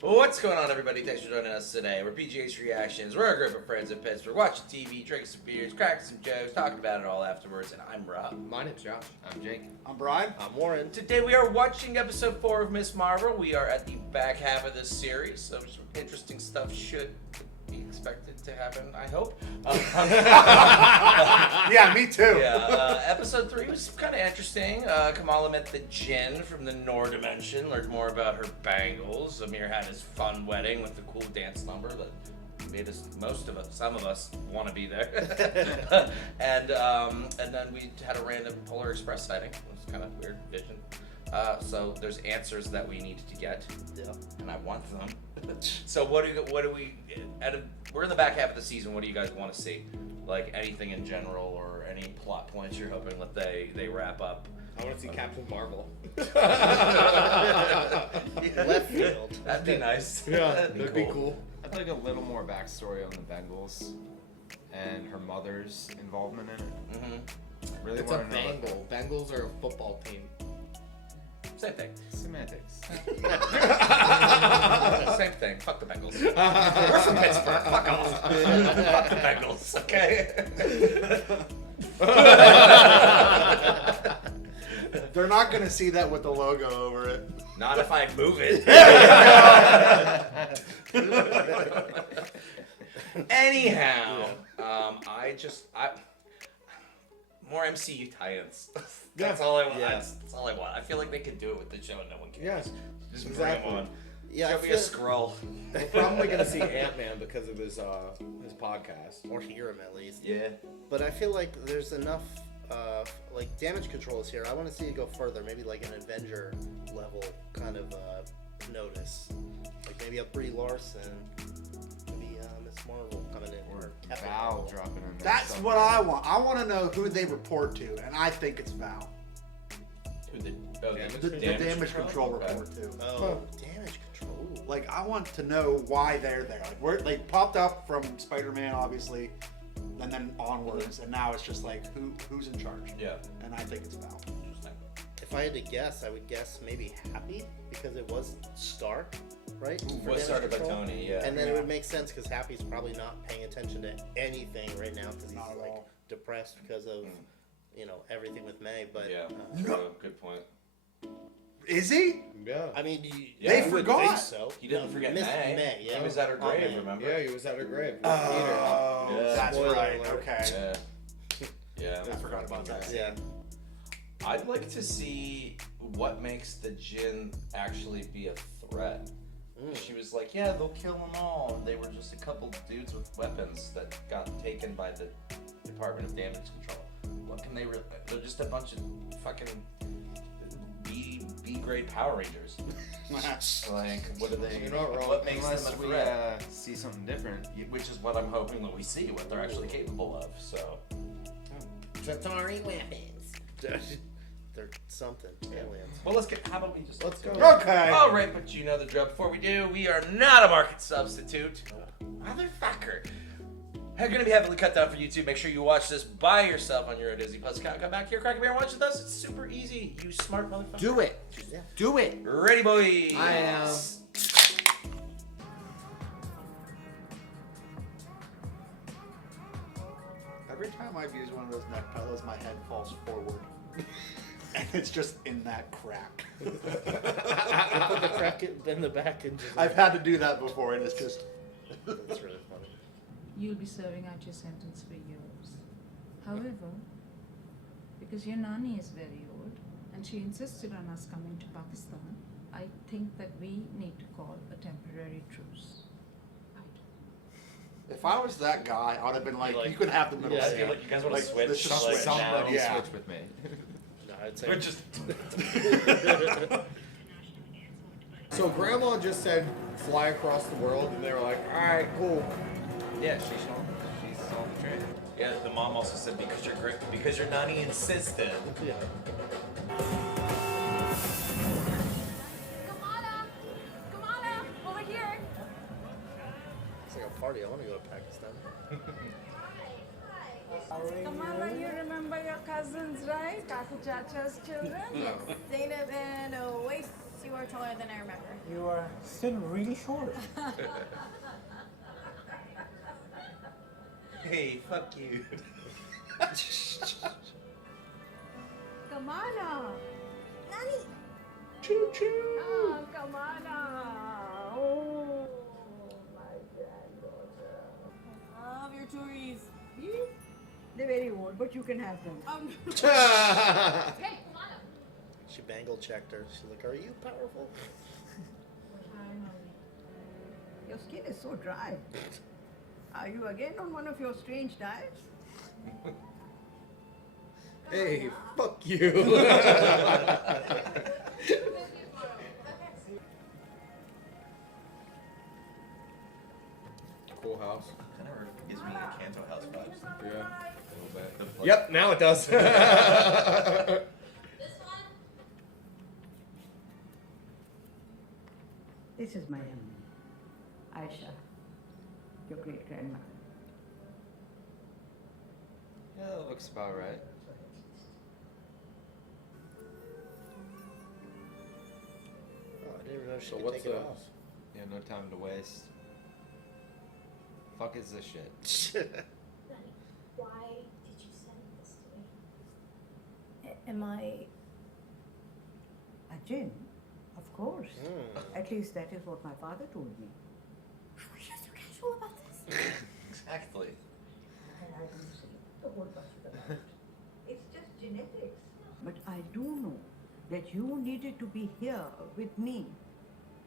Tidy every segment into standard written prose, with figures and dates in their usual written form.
What's going on, everybody? Thanks for joining us today. We're PGH Reactions. We're a group of friends in Pittsburgh, watching TV, drinking some beers, cracking some jokes, talking about it all afterwards. And I'm Rob. My name's Josh. I'm Jake. I'm Brian. I'm Warren. Today we are watching episode 4 of Miss Marvel. We are at the back half of this series, so some interesting stuff should be expected to happen, I hope. Yeah, me too. Yeah, episode 3 was kind of interesting. Kamala met the Jinn from the Nor dimension, learned more about her bangles. Amir had his fun wedding with the cool dance number that made some of us want to be there. and then we had a random Polar Express sighting. It was kind of weird vision. So there's answers that we need to get, and I want them. So what do we? We're in the back half of the season. What do you guys want to see? Like anything in general, or any plot points you're hoping that they wrap up? I want to see Captain Marvel. Left field. That'd be nice. Yeah, that'd be cool. I'd like a little more backstory on the Bengals and her mother's involvement in it. Mm-hmm. Really It's a want to know. Bengal. Bengals are a football team. Same thing. Semantics. Same thing. Fuck the Bengals. We're from Pittsburgh. Fuck off. Fuck the Bengals. Okay. They're not going to see that with the logo over it. Not if I move it. Anyhow, more MCU tie-ins. That's all I want. Yeah. That's all I want. I feel like they could do it with the show and no one cares. Yeah, Just exactly. bring them on. Yeah, Show me a scroll. we're probably gonna see Ant-Man because of his podcast. Or hear him at least. Yeah. But I feel like there's enough, like damage control is here. I want to see it go further, maybe like an Avenger level kind of notice, like maybe a Brie Larson, maybe Miss Marvel coming in, Or Captain Val Marvel. dropping in there. That's somewhere. what I want. I want to know who they report to, and I think it's Val. Who the Damage control Okay. report to. Oh, damage control. Like, I want to know why they're there. Like, where they popped up from Spider-Man, obviously, and then onwards, and now it's just like, who's in charge? Yeah. And I think it's Val. Interesting. If I had to guess, I would guess maybe Happy because it was Stark, right? For Was damage started by control. Tony. Yeah. And then Yeah. it would make sense because Happy's probably not paying attention to anything right now because he's Not at like all. depressed because of everything with May. But Yeah. No. True. Good point. Is he? Yeah. I mean, Yeah. They you would forgot. think so. He didn't forget Miss May. May, yeah. He was at her Oh, grave. May. Remember? Yeah, he was at her grave. with Oh, Yeah. that's Spoiler right. alert. Okay. Yeah. Yeah. I forgot about that. Yeah. I'd like to see what makes the Jinn actually be a threat. She was like, yeah, they'll kill them all. And they were just a couple dudes with weapons that got taken by the Department of Damage Control. What can they they're just a bunch of fucking B-grade Power Rangers. Like, what are they? You're not wrong. What makes Unless them a we threat? see something different. Which is what I'm hoping that we see, what they're actually capable of. So, Atari weapons. They're something. Aliens. well, how about we just Let's go. Okay. All right, but you know the drill. Before we do, we are not a market substitute. Motherfucker. We're going to be heavily cut down for YouTube. Make sure you watch this by yourself on your own Disney Plus account. Come back here, crack a beer, and watch with us. It's super easy. You smart motherfucker. Do it. Yeah. Do it. Ready, boys? I am. Every time I've used one of those neck pillows, my head falls forward. And it's just in that crack. Put the crack in the back and just. I've had to do that before, and it's just. That's really funny. You'll be serving out your sentence for years. However, because your nanny is very old and she insisted on us coming to Pakistan, I think that we need to call a temporary truce. If I was that guy, I would have been like, Like- you could have the middle Yeah, seat. you guys want Like, to switch? let's just Like, switch. Somebody Yeah. switch with me. No, I'd say. We're just. So Grandma just said fly across the world, and they were like, all right, cool. Yeah, she's on the train. Yeah, the mom also said because your nanny insisted. Yeah. Kamala, over here. It's like a party. I want to go to Pakistan. Kamala, you remember your cousins, right? Kaku Chacha's children? Yes. Zainab and Oasis. You are taller than I remember. You are still really short. Hey, fuck you. Come on now. Nani. Choo choo. Oh, come on now. Oh, my granddaughter. I love your toys. They're very old, but you can have them. Hey, come on up. She bangle checked her. She's like, "Are you powerful?" Your skin is so dry. Are you again on one of your strange diets? Hey, fuck you. Cool house. Kind of gives me a Kanto house vibes. Yeah. A little bit. Yep, now it does. This one? This is my Aisha, your great grandmother. Yeah, that looks about right. Oh, I didn't even know she So could what's take it the- off. Yeah, no time to waste. Fuck is this shit? Dany, why did you send this to me? Am I... A jinn? Of course. Hmm. At least that is what my father told me. Were you so casual about this? Exactly. And I don't see the whole bunch of them. It's just genetics. But I do know that you needed to be here with me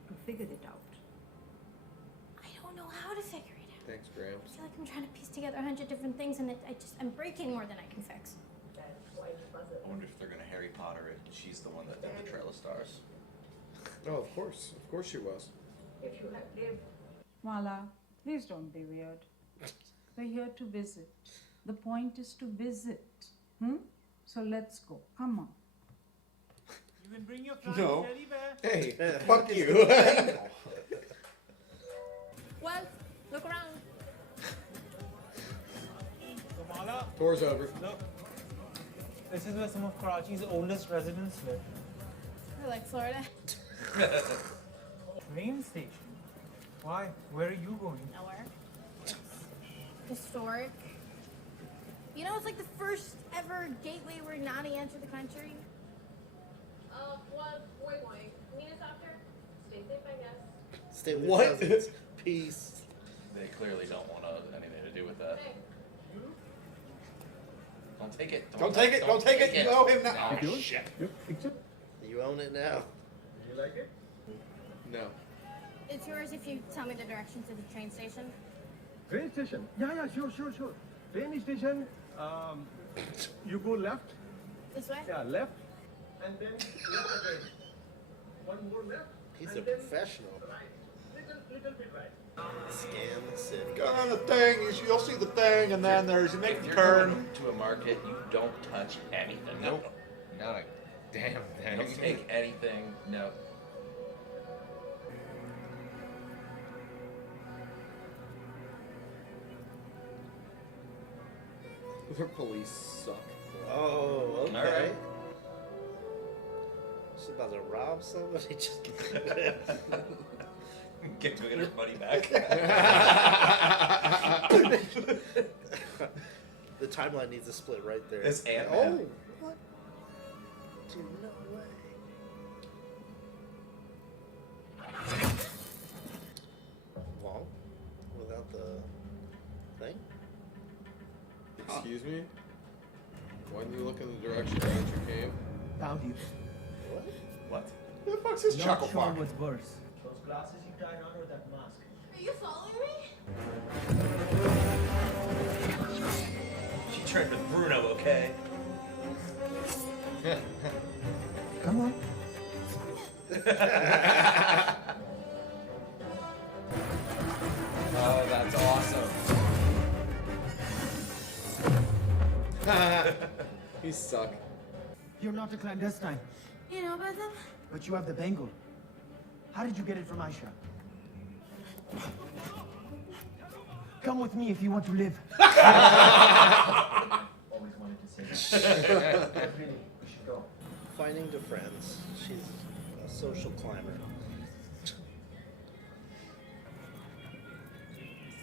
to figure it out. I don't know how to figure it out. Thanks, I Gramps. feel like I'm trying to piece together 100 different things and I'm breaking more than I can fix. That's why it's puzzle. I wonder if they're gonna Harry Potter it. She's the one that did the Trail of Stars. Oh, of course she was. If you have lived Mala, please don't be weird. We're here to visit. The point is to visit. So let's go. Come on. You can bring your flying No. teddy bear. Hey, fuck you. Well, look around. Kamala, Tour's over. look. This is where some of Karachi's oldest residents live. I like Florida. Train station. Why? Where are you going? Nowhere. It's historic. You know, it's like the first ever gateway where Nani entered the country. Need a doctor? Stay safe, I guess. Stay with What? your cousins. Peace. They clearly don't want anything to do with that. Don't take it. Don't take it. Don't take it. You owe him now. Oh, shit. You own it now. No. It's yours if you tell me the direction to the train station. Train station? Yeah, sure. Train station, you go left, This way? left, and then left again. One more left. He's and a then professional. Right. Little bit right. Scam the city. Go on the thing. You'll see the thing, and then there's you make If the you're turn. going to a market, you don't touch anything. Nope. Not a damn Don't thing. take anything. No. The police suck. Oh, okay. Alright. She's about to rob somebody. Just Get to get her money back. the timeline needs to split right there. It's Ant-Man. Oh, what? Dude, no way. Well, without the thing? Excuse me? Why didn't you look in the direction that you came? Found you. What? What? Who the fuck's this Not chuckle sure fuck? what's worse. Those glasses you tied on or that mask? Are you following me? She turned to Bruno, okay? Come on. Oh, that's awesome. You suck. You're not a clandestine, You know about them? but you have the bangle. How did you get it from Aisha? Come with me if you want to live. Always wanted to say that. Really, we should go. Finding the friends. She's A social climber.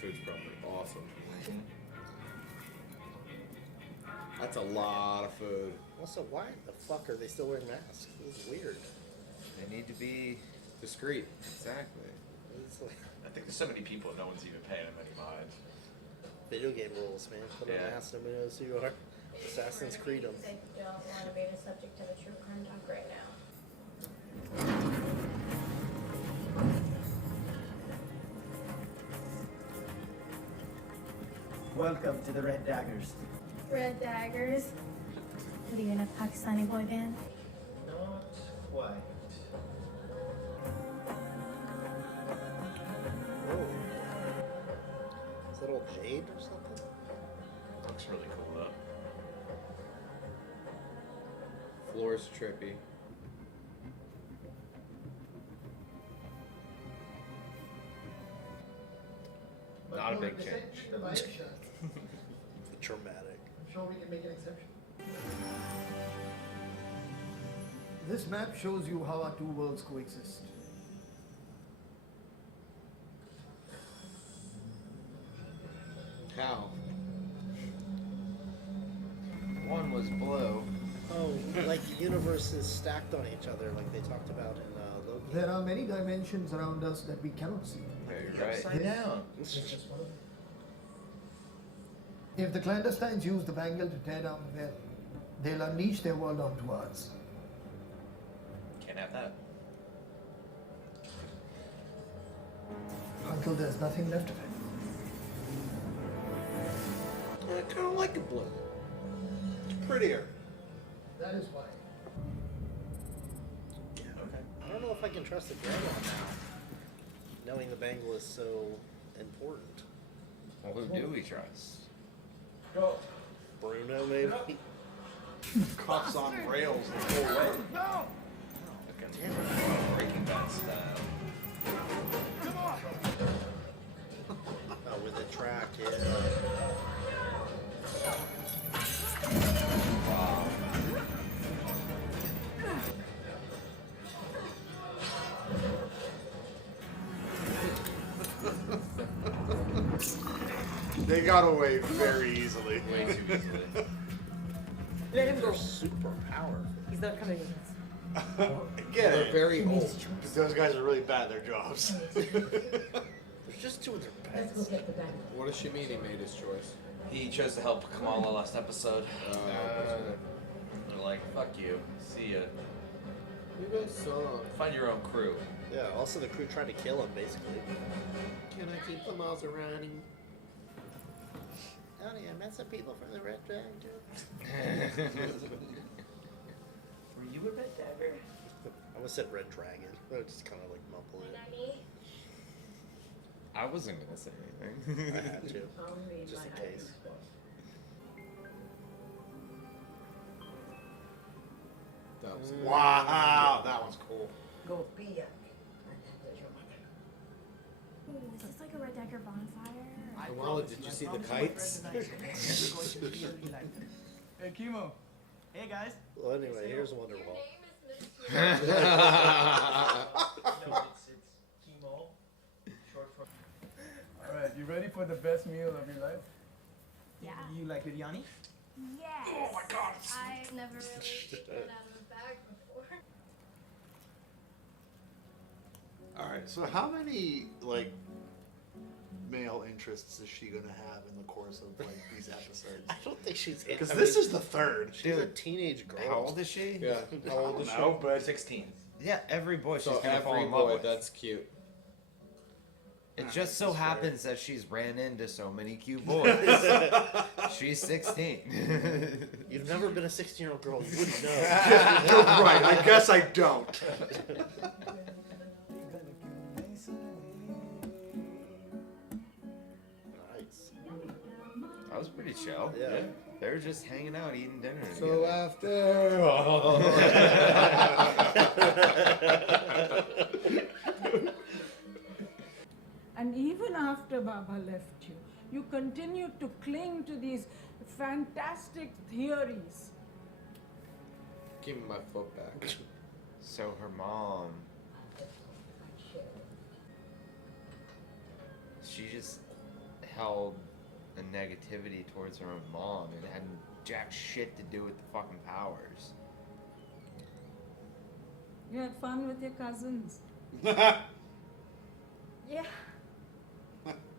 Food's probably awesome. That's a lot of food. Also, why the fuck are they still wearing masks? This is weird. They need to be Discreet. exactly. It's like I think there's so many people, no one's even paying them any mind. video game rules, man. Put on a Yeah. mask, nobody knows who you are. Assassin's Creed 'em. I don't want to be the subject of a true crime talk right now. Welcome to the Red Daggers. Red Daggers. What are you in a Pakistani boy band? Not quite. Whoa. Is that old Jade or something? Looks really cool though. Floor's trippy. Not a big change. Traumatic. I'm sure we can make an exception. This map shows you how our two worlds coexist. How? One was blue. Oh, like universes stacked on each other, like they talked about in Loki. There are many dimensions around us that we cannot see. Yeah, you're right. Upside down. If the clandestines use the bangle to tear down the veil, they'll unleash their world onto ours. Can't have that. Until there's nothing left of it. I kind of like it blue. It's prettier. That is why. Okay. I don't know if I can trust the grandma now, knowing the bangle is so important. Well, who do we trust? Go. Bruno, maybe? Cuffs on rails the whole way. Fucking Breaking Bad style. Oh, with the track, yeah. Wow. They got away very easily. Way too easily. Let him go. Super powerful. He's not coming with us. Get They're it. very old. Because those guys are really bad at their jobs. They're just doing their Let's best. go get the bangle. What does she mean he made his choice? He chose to help Kamala last episode. They're like, fuck you. See ya. You guys suck. Find your own crew. Yeah, also the crew tried to kill him, basically. Can I keep the Maserati? Dany, I met some people from the Red Dragon. Were you a Red Dagger? I almost said Red Dragon. I just kind of like mumble it. I wasn't gonna say anything. I had to, Only just in my case. hiding spot. That was Wow, that one's cool. Go Pia. There's your mother. Ooh, is this like a Red Dagger bonfire? Well, did you see the kites? Hey, Kimo. Hey, guys. Well, anyway, here's Wonderwall. No, it's Kimo. Short for. All right, you ready for the best meal of your life? Yeah. You like biryani? Yes. Oh my god. I've never really been out of a bag before. Alright, so how many, like, male interests is she gonna have in the course of, like, these episodes? I don't think she's. Because this is the third. She's a teenage girl. How old is she? Yeah. How old is she? No, but 16. Yeah, every boy she's So gonna fall every in love boy, with. that's cute. It just so happens that she's ran into so many cute boys. She's 16. You've never been a 16-year-old girl. You wouldn't know. you're right. I guess I don't. Nice. That was pretty chill. Yeah. They were just hanging out, eating dinner So together. And even after Baba left you, you continued to cling to these fantastic theories. Give me my foot back. So her mom, she just held a negativity towards her own mom and had jack shit to do with the fucking powers. You had fun with your cousins. Yeah.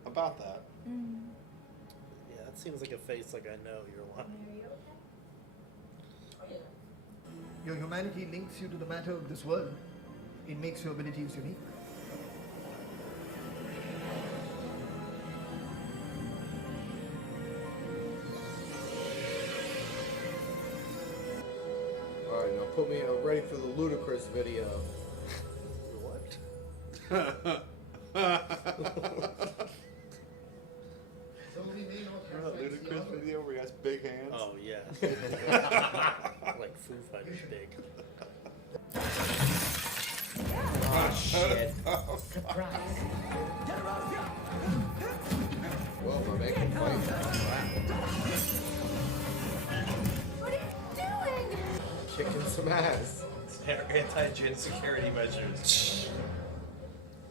About that. Yeah, that seems like a face like I know you're lying. Your humanity links you to the matter of this world. It makes your abilities unique. Alright, now put me ready for the ludicrous video. What? Remember that ludicrous video where he has big hands? Oh, yeah. Like Foo Fighters big. Oh shit. Well, we're making fight. What are you doing? Kicking some ass. Anti-gin security measures.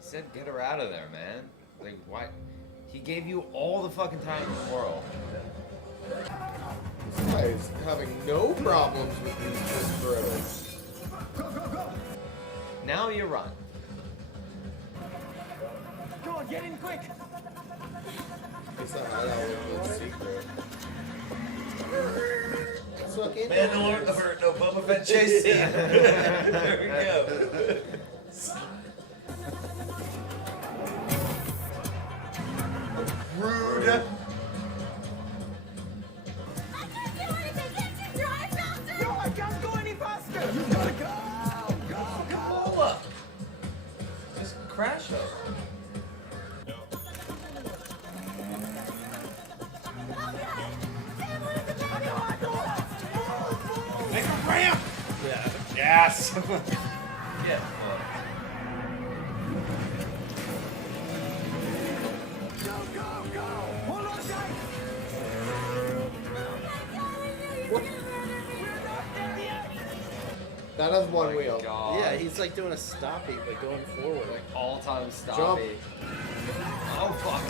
He said get her out of there, man. Like, why? He gave you all the fucking time in the world. This guy is having no problems with these drills. Now you run. Come on, get in quick! It's not hideout with secret. It's fucking Mandalorian, or no, Boba Fett chase scene. There we go. Rude. I can't do anything. Can't you drive faster? No, I can't go any faster! You gotta go! Go, go! Pull up. Just crash her. Make a ramp! Yeah. Yes! Yeah. Go, go, go! Hold on tight! That has one wheel. God. Yeah, he's like doing a stoppie, but going forward. Like all-time stoppie. Jump. Oh fuck.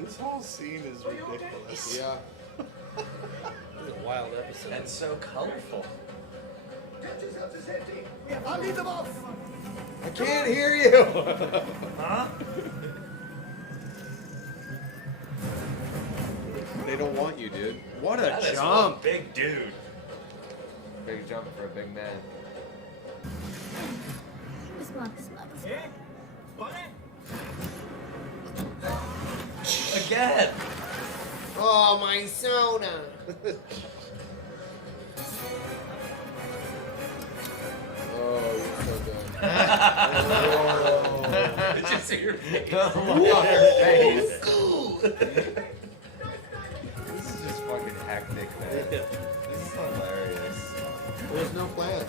This whole scene is ridiculous. Yeah. This is a wild episode. And so colorful. Get yourself to safety! I'll lead them off! I can't hear you! Huh? They don't want you, dude. What a That is one jump! big dude. Big jump for a big man. This block, this block, this block. Hey, Bunny! Again. Oh, my soda! Oh, you're so good. Did you see your face? Look on her face. This is just fucking hectic, man. This is hilarious. There's no plan.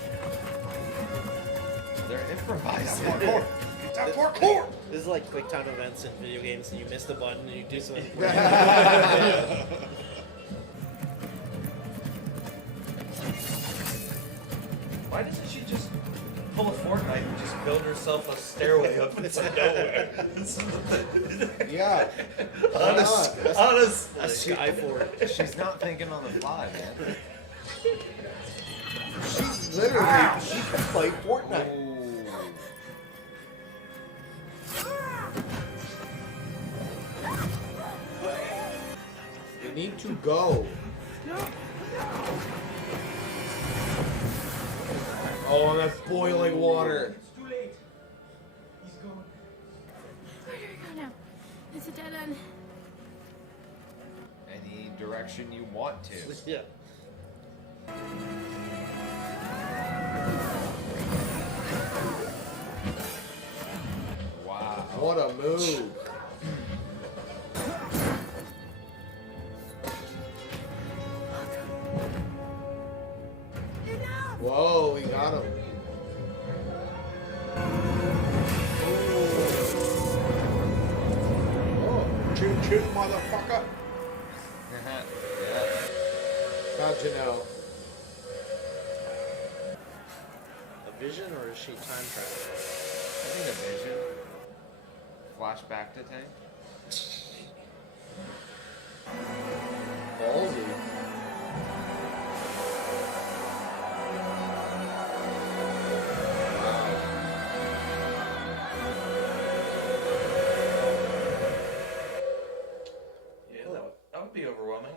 They're improvising. That parkour! This is like quick time events in video games, and you miss the button and you do something. Why doesn't she just pull a Fortnite and just build herself a stairway up into nowhere? Yeah. Honest. A Skyfort. She's not thinking on the fly, man. She's literally, she can play Fortnite. Ooh. You need to go. Oh, and that's boiling water. It's too late. He's gone. Where do we go now? It's a dead end. Any direction you want to. Yeah. Wow. What a move. Whoa, we got him. Choo choo, motherfucker! Yeah. Got to know. A vision, or is she time traveling? I think a vision. Flashback to tank. Ballsy. Yeah, that would be overwhelming.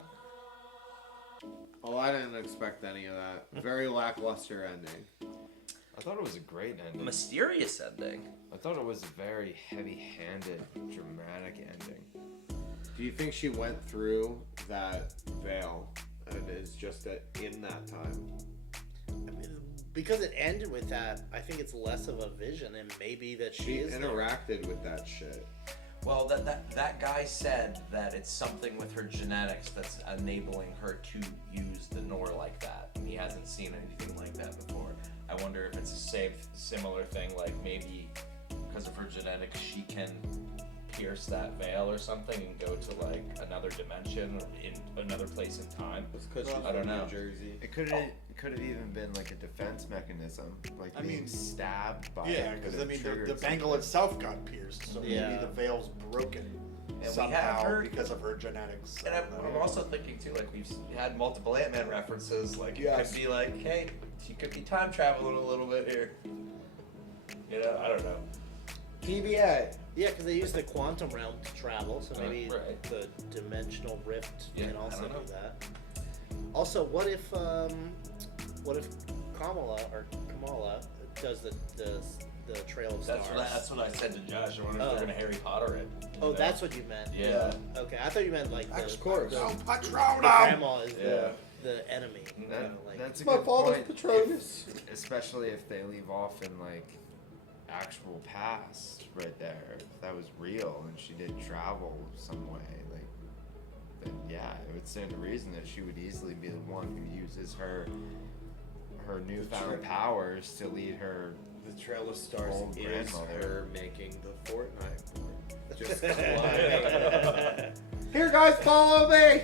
Oh, I didn't expect any of that. Very lackluster ending. I thought it was a great ending. Mysterious ending. I thought it was a very heavy-handed, dramatic ending. Do you think she went through that veil and is just in that time? I mean, because it ended with that, I think it's less of a vision, and maybe that She is there. interacted with that shit. Well, that guy said that it's something with her genetics that's enabling her to use the Nor like that. And he hasn't seen anything like that before. I wonder if it's the similar thing, like maybe because of her genetics, she can pierce that veil or something and go to like another dimension or in another place in time. It's because she's I don't from know. New Jersey. It could have even been like a defense mechanism, like I being mean, stabbed by Yeah, it. because could have the triggered bangle something. itself got pierced, so Yeah. maybe the veil's broken And we have somehow heard- because of her genetics. And I'm also thinking too, like we've had multiple Ant-Man references. Like it Yes. could be like, hey, she could be time traveling a little bit here. You know, I don't know. TVA. Yeah, because they use the quantum realm to travel, so maybe right. the dimensional rift Yeah, can I also don't know. do that. Also, what if Kamala does the Trail of Stars? That's what I said to Josh. I wonder if they're gonna Harry Potter it. you Oh, know? that's what you meant. Yeah. Okay, I thought you meant like the, Of course. the, Oh, the Patronum! grandma is Yeah. the enemy. That- like, that's a My good father's point, Patronus. especially if they leave off in like actual past right there. If that was real and she did travel some way, like then yeah, it would stand to reason that she would easily be the one who uses her newfound powers to lead her. The Trail of Stars Old is grandmother. her making the Fortnite board. Just climbing. Here, guys, follow me!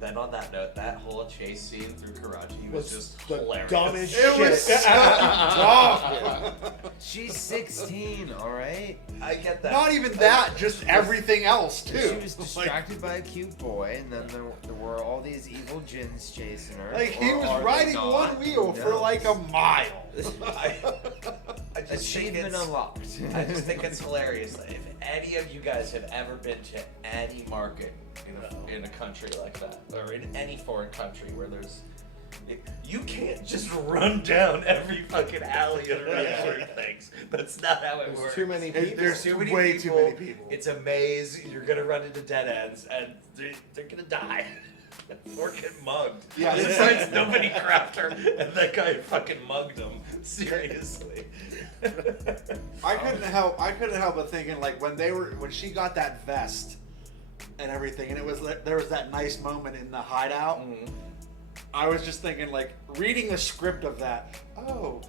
Then on that note, that whole chase scene through Karachi was just the hilarious. dumbest It shit. was so dumb. She's 16, all right. I get that. Not even that, just everything else too. She was distracted by a cute boy, and then there were all these evil jinns chasing her. Like he Or was are they riding not? one wheel Who for knows? like a mile. I just think Achievement it's, unlocked. I just think it's hilarious. If any of you guys have ever been to any market in a country like that, or in any foreign country where there's, you can't just run down every fucking alley and restaurant things. That's not how it There's works. too many people. There's too many way people. too many people. It's a maze. You're gonna run into dead ends, and they're gonna die. Or get mugged. Yeah, Besides, nobody grabbed her, and that guy fucking mugged him. Seriously. I couldn't help but thinking like when she got that vest and everything, and there was that nice moment in the hideout. Mhm. I was just thinking like reading the script of that. Oh,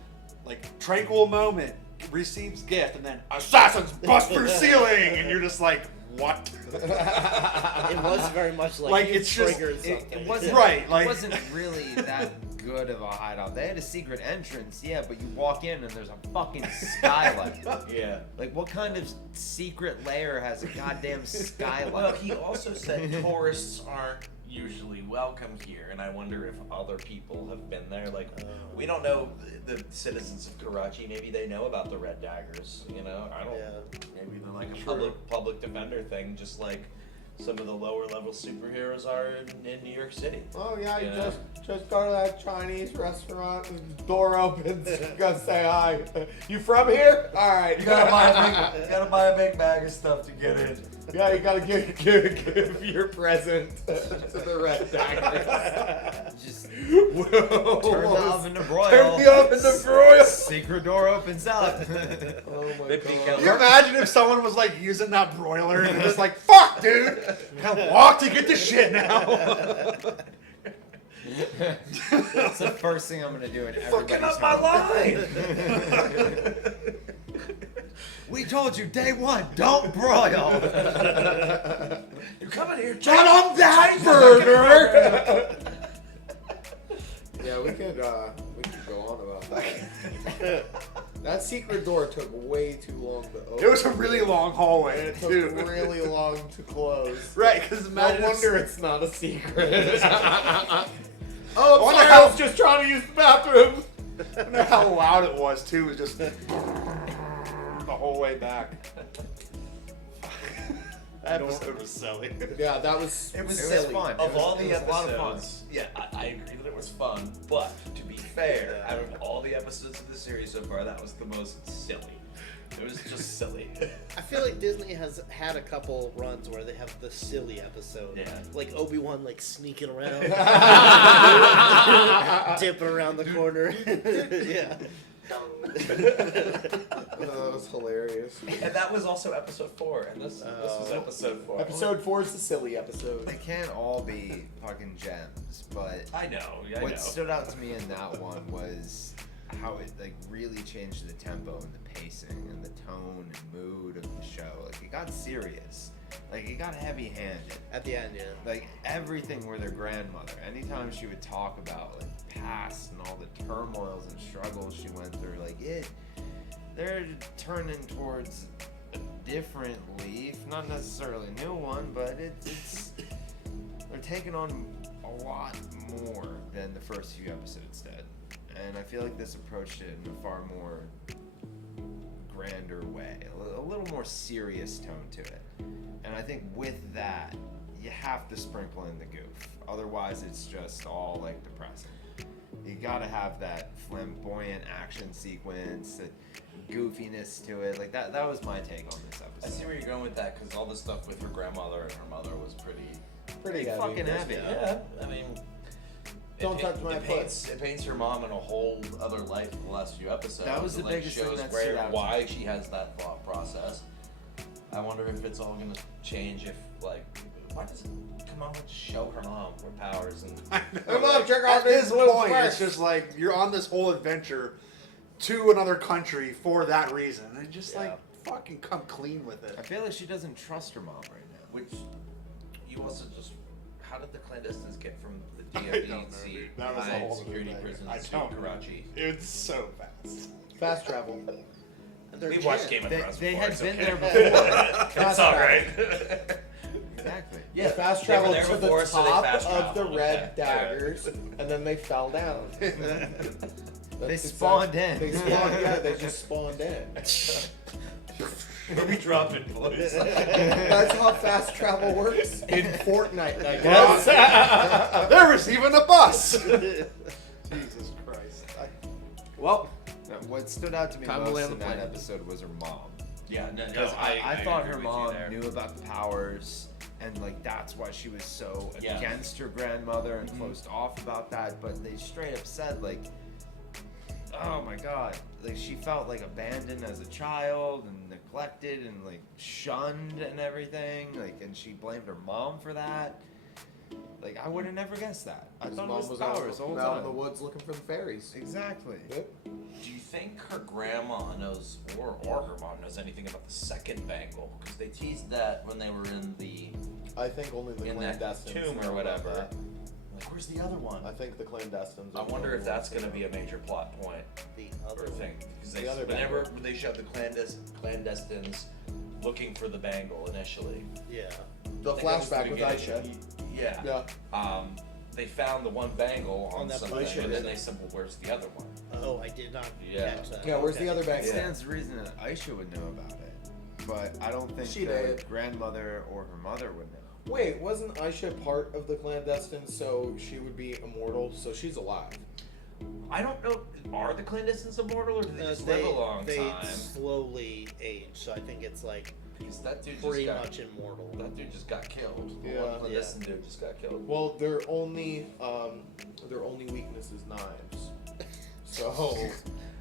like tranquil moment, receives gift, and then assassins bust through ceiling, and you're just like, what? it was very much like, Like, you it's just- triggered something. It wasn't Right, like- it wasn't really that good of a hideout. They had a secret entrance, yeah, but you walk in and there's a fucking skylight. Yeah. Like, what kind of secret layer has a goddamn skylight? Well, he also said tourists aren't usually welcome here, and I wonder if other people have been there. Like, we don't know the citizens of Karachi. Maybe they know about the Red Daggers. You know, I don't. Yeah. Maybe they're like a public defender thing, just like some of the lower level superheroes are in New York City. Oh yeah, you Yeah. just go to that Chinese restaurant and the door opens. Go say hi. You from here? All right. You gotta buy a big bag of stuff to get in. Yeah, you gotta give your present to the Red Daggers. Just Whoa. turn the oven to broil. Turn the oven to broil. Secret door opens up. Oh my Big god. Can you imagine if someone was like using that broiler and just like, fuck, dude, gotta walk to get the shit now. That's the first thing I'm gonna do in Fucking everybody's up my home. line. We told you day one, don't broil. You're coming here. Get on that burger! That secret door took way too long to open. It was a really long hallway, And it took too. really long to close. Right, because No imagine wonder it's not a secret. I Oh, I'm wonder sorry, how- I was just trying to use the bathroom. I wonder how loud it was, too. It was just the whole way back. That episode was silly. Yeah, that was. It was It was silly. fun. Of It was- all it the was a lot of fun. episodes, yeah, I agree that it was fun. But to be fair, out of all the episodes of the series so far, that was the most silly. It was just silly. I feel like Disney has had a couple runs where they have the silly episode. Yeah. Like Obi-Wan like sneaking around. dipping around the corner. Yeah. That was hilarious. And that was also episode 4, and this was episode 4. Episode 4 is the silly episode. They can't all be fucking gems, but I know. what stood out to me in that one was how it like really changed the tempo and the pacing and the tone and mood of the show. Like it got serious. Like it got heavy-handed. At the end, yeah. Like everything with her grandmother. Anytime she would talk about like past and all the turmoils and struggles she went through, like they're turning towards a different leaf. Not necessarily a new one, but it's they're taking on a lot more than the first few episodes did. And I feel like this approached it in a far more grander way, a little more serious tone to it. And I think with that, you have to sprinkle in the goof. Otherwise, it's just all like depressing. You gotta have that flamboyant action sequence, that goofiness to it. Like that was my take on this episode. I see where you're going with that, because all the stuff with her grandmother and her mother was pretty heavy. Fucking heavy. Yeah, I mean, Don't touch my foot. It paints her mom in a whole other light in the last few episodes. That was the It, biggest thing shows that where stood out to why me. she has that thought process. I wonder if it's all gonna change if why does Kamala just show her mom her powers and I Hey, know. Mom, check out At this this little point, it's spark. just like you're on this whole adventure to another country for that reason. And just like fucking come clean with it. I feel like she doesn't trust her mom right now. which you also just how did the clandestines get from the I don't know, DOD dude. That was a high whole other security thing. prison I to Oh, don't know. Karachi? It's so fast. Fast travel. We watched Game of Thrones. They before, had it's been okay. there before. It's all right. Exactly. Yeah, fast they were travel there to before, the so they top fast of the traveled. red Yeah. daggers, and then they fell down. They spawned in. They spawned, yeah, they just spawned in. Where we dropping, boys? That's how fast travel works in Fortnite, I guess. There was even a bus. Jesus Christ. Well, What stood out to me Time to most land in the that plane. episode was her mom. Yeah, no, Because I thought agree her with you mom there. knew about the powers, and like that's why she was so Yeah. against her grandmother and closed off about that. But they straight up said like, "Oh my god!" Like she felt like abandoned as a child and neglected and like shunned and everything. Like, and she blamed her mom for that. Like I would have never guessed that. I his thought mom it was was powers the whole out in time. the woods looking for the fairies. Exactly. Yep. Do you think her grandma knows, or her mom knows anything about the second bangle? Because they teased that when they were in the I think only the in that clandestines tomb know or about whatever. that. Like, where's the other one? I think the clandestines. I are the wonder only if that's ones going to that be a major plot point The or other thing. Because they, The other whenever bangle. they showed the clandestines looking for the bangle initially. Yeah. The I think that was the flashback with beginning. Aisha. Yeah. Yeah. They found the one bangle on On that something, bush, and then yeah. they said, well, where's the other one? Oh, I did not Yeah. catch that. Yeah, where's Okay. the other It bangle? stands to reason that Aisha would know about it, but I don't think She her did. grandmother or her mother would know. Wait, wasn't Aisha part of the clandestines so she would be immortal? So she's alive. I don't know. Are the clandestines immortal, or do they just live a long they time? slowly age, so I think it's like Because that dude pretty just got much immortal. that dude just got killed. The Yeah. one clandestine dude just got killed. Well, their only weakness is knives. So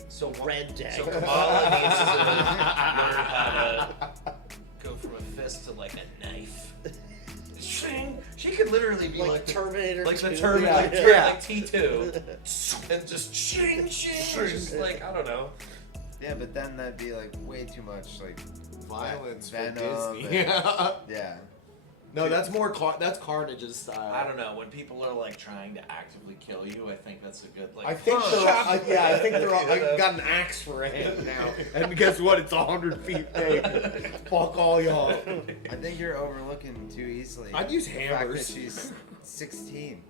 So Red So dagger. Kamala needs to learn how to go from a fist to like a knife. Shing! She could literally be Like like Terminator like the 2. Terminator, Yeah. like T2, and just shing, shing, or just like I don't know. Yeah, but then that'd be like way too much like violence for Venom Disney. and- yeah. No, that's more that's Carnage's style. I don't know. When people are like trying to actively kill you, I think that's a good like. I think they're chop. all, I think they're all, I got an axe for a hand now. And guess what? It's 100 feet big. Fuck all y'all. I think you're overlooking too easily. I'd use the fact that hammers. she's 16.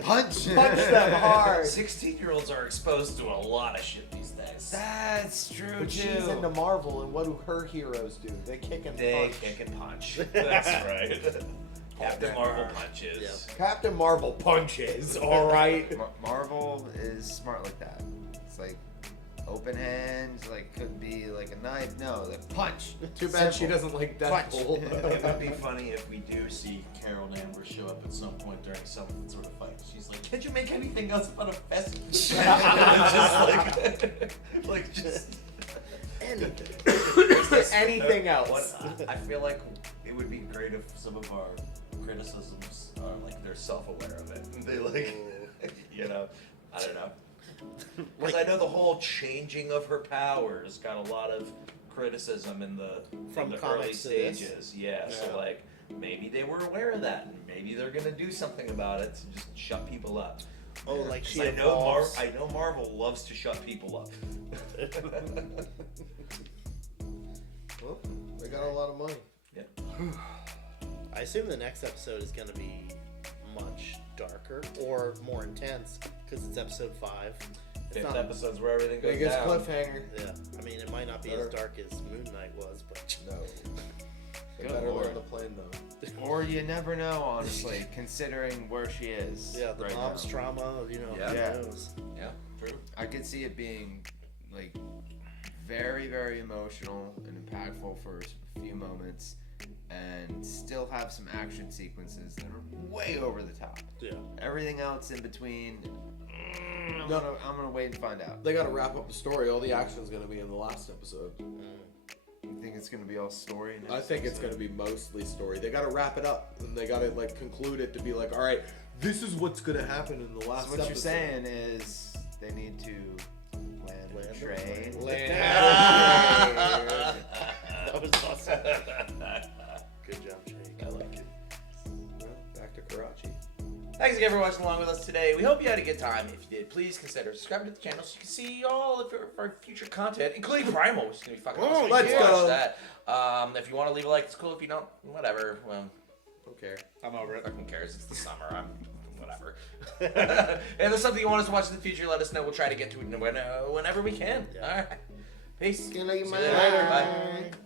Punch them hard. 16-year-olds are exposed to a lot of shit these days. That's true But too. she's into Marvel, and what do her heroes do? They kick and They punch. kick and punch. That's right. Captain Marvel punches. Captain Marvel punches, alright? Marvel is smart like that. It's like open hands, like could be like a knife. No, like punch. Too bad she doesn't like Deadpool. It would be funny if we do see Carol Danvers show up at some point during some sort of fight. She's like, "Can't you make anything else but a fest?" Just anything else. I feel like it would be great if some of our criticisms are like they're self-aware of it. They like, you know, I don't know. Because I know the whole changing of her powers got a lot of criticism in the early comics to this. stages. Yeah, so like maybe they were aware of that, and maybe they're gonna do something about it to just shut people up. Oh, like she I know evolves. I know Marvel loves to shut people up. Well, they got a lot of money. Yeah. I assume the next episode is going to be much darker or more intense because it's episode 5. It's Fifth not, episode's where everything goes Biggest down. cliffhanger. yeah, I mean, it might not be as dark as Moon Knight was, but No. They Good better lord. learn the plane, though. Or you never know, honestly, considering where she is. yeah, the right mom's now. trauma, you know, Yeah. who Yeah. knows? Yeah, true. I could see it being like very, very emotional and impactful for a few moments, and still have some action sequences that are way over the top. Yeah. Everything else in between, I'm gonna wait and find out. They gotta wrap up the story. All the action's gonna be in the last episode. You think it's gonna be all story? I think it's gonna be mostly story. They gotta wrap it up, and they gotta like conclude it to be like, all right, this is what's gonna happen in the last So what episode. you're saying is they need to land a train. That was awesome. Good job, Jake. I like it. Well, back to Karachi. Thanks again for watching along with us today. We hope you had a good time. If you did, please consider subscribing to the channel so you can see all of our future content, including Primal, which is going to be fucking awesome. let's You can go. watch that. If you want to leave a like, it's cool. If you don't, whatever. Well, Don't care. I'm over it. fucking cares? It's the summer. I'm whatever. And if there's something you want us to watch in the future, let us know. We'll try to get to it whenever we can. Yeah. All right. Peace. Good night, See you man. later. Bye.